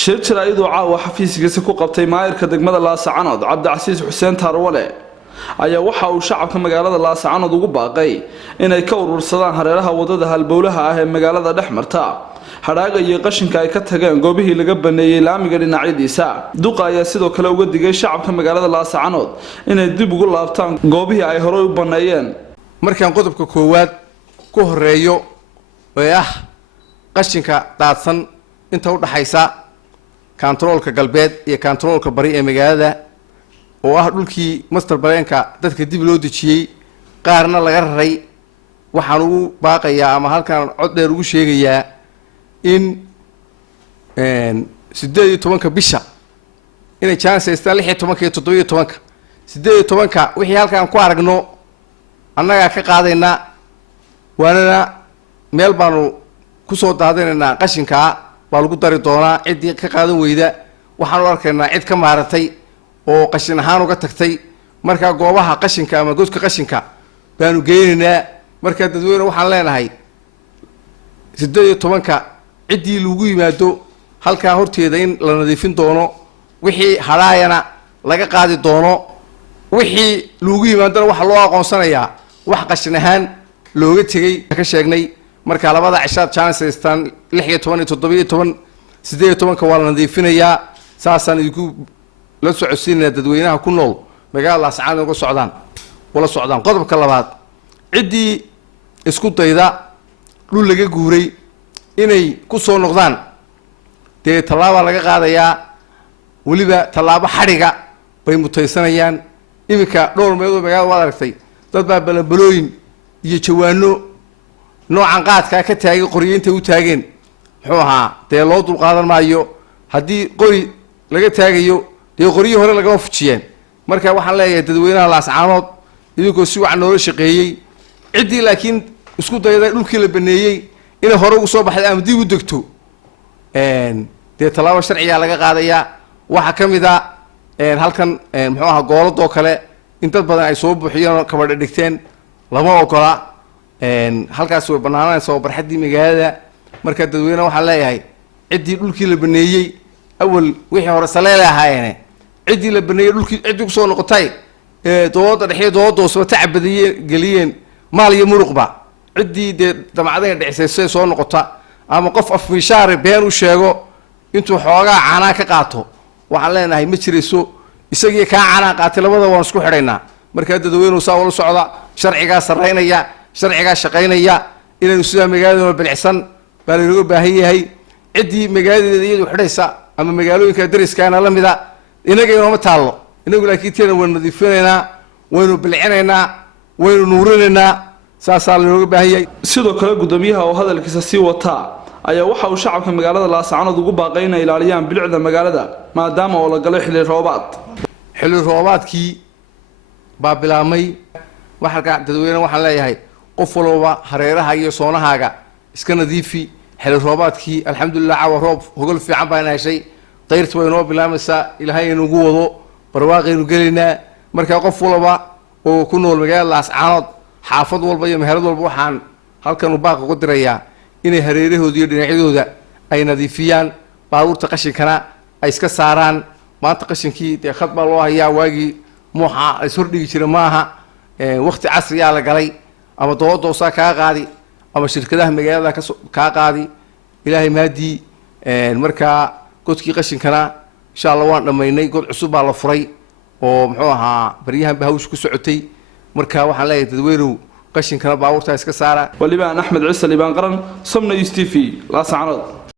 shir jaraa'id oo caawa xafiiskiisa ku qabtay maayarka degmada Laascanood Cabdicasiis Xuseen Tarwale ayaa waxa uu shacabka magaalada Laascanood ugu baaqay inay ka urursadaan hareeraha wadada halbowlaha ah ee magaalada dhexmarta hadhaaga iyo qashinka ay ka tageen goobihii laga baneeyay laamiga dhinacyadiisa duqa ayaa sidoo kale uga digay shacabka magaalada Laascanood inay dib ugu laabtaan goobihii ay hore u baneeyeen markaan qodobka koowaad ku horeeyo oo qashinka daadsan inta u dhaxaysa kantaroolka galbeed iyo kantaroolka bari ee magaalada oo dhulkii master baleenka dadka dib loo dejiyay qaarna laga raray waxaan ugu baaqayaa ama halkan cod dheer ugu sheegayaa in 18 bisha inay chance istaan 16 iyo 17 18 wixii halkan ku aragno annaga ka qaadayna waana meel baanu ku soo daadinayna qashinka baa lagu dari doonaa cid ka qaadan weyda waxaan u arkaynaa cid ka maarantay oo qashin ahaan uga tagtay marka goobaha qashinka ama godka qashinka baanu geeynaynaa marka dadweyne waxaan leenahay 18 cidii lagu yimaado halka horteeda in la nadiifin doono wixii haraayana laga qaadi doono wixii lagu yimaadana waxa loo aqoonsanayaa wax qashin ahaan looga tagay ka sheegnay marka labada cishaad chance istaan 16 17 18 waa la nadiifinayaa saasan idinku la socodsiinayna dadweynaha ku nool magaalada Laascanood uga socdaan wala socdaan qodobka labaad cidii isku dayda dhul laga guuray inay ku soo noqdaan tallaabo laga qaadayaa waliba tallaabo xariga bay mutaysanayaan iminka dhowr meelood magaalada wada aragtay dad baa balbalooyin iyo jawaano noocan qaadka ka taagay qoriyeynta u taageen muxuu ahaa loo dul qaadan maayo hadii qori laga taagayo qoriyo hore laga fujiyeen marka waxaan leeyahay dadweynaha Laascanood idinku si wacan noola shaqeeyay cidii laakiin isku dayday dhulkii la baneeyay in hore ugu soo baxday ama dib u degto talaabo sharciga laga qaadayaa waxa kamida halkan muxuu ahaa goolado kale in dad badan ay soo buuxiyeen kabadh dhigteen lama ogola halkaas way banaanaysaa barxadii magaalada marka dadweynaha waxaan leeyahay cidii dhulkii la baneeyay awal wixii hore saleelay ahaayeen cidii la baneeyay dhulkii cidii ku soo noqotay dooda dhaxay doodo soo tacbadiyeen galiyeen maal iyo muruqba cidii damacadeen dhicisay soo noqota ama qof afmishaar been u sheego intuu xoogaa caana ka qaato waxaan leenahay ma jirayso isagii ka caana qaatay labada waan isku xidhaynaa marka dadweynuhu saa wala socda sharciga sareynaya sharciga shaqeynaya inuu sida magaalada bilcsan baa looga baahan yahay cidii magaalada iyadu xidhaysa ama magaalooyinka dariskaana la mida inaga inoo ma taalo inagu laakiin teen waan nadiifinaynaa waynu bilcinaynaa waynu nuurinaynaa saasaa looga baahan yahay sidoo kale gudoomiyaha oo hadalkiisa sii wata ayaa waxa uu shacabka magaalada Laascanood ugu baaqay inay ilaaliyaan bilicda magaalada maadaama oo la galay xilli roobaadkii baa bilaamay waxa dadweynaha waxaan leeyahay qof walba hareeraha iyo soonahaaga iska nadiifi xilli roobaadkii alxamdulillah caawa roob hogol fiican baa heshay qayrtu way noo bilaamaysaa ilaahay inuu wado barwaaqaynu gelinaa marka qof walba oo ku nool magaalada Laascanood xaafad walba iyo meherad walba waxaan halkan u baaq ugu dirayaa inay hareerahooda iyo dhinacyadooda ay nadiifiyaan baabuurta qashinkana ay iska saaraan maanta qashinkii khad baa loo hayaa waagii muuxa ay soo dhigi jiray maaha waqti casri ah la galay ama doosa ka qaadi ama shirkadaha magaalada ka qaadi ilaahay maadii marka godkii qashinkana insha Allah waan dhameynay god cusub baa la furay oo muxuu ahaa bariyahan bahawsh ku socotay marka waxaan leeyahay dadweynuhu qashinkana baabuurta iska saara waliba Axmed Ciise Liban Qaran Somna TV Laascanood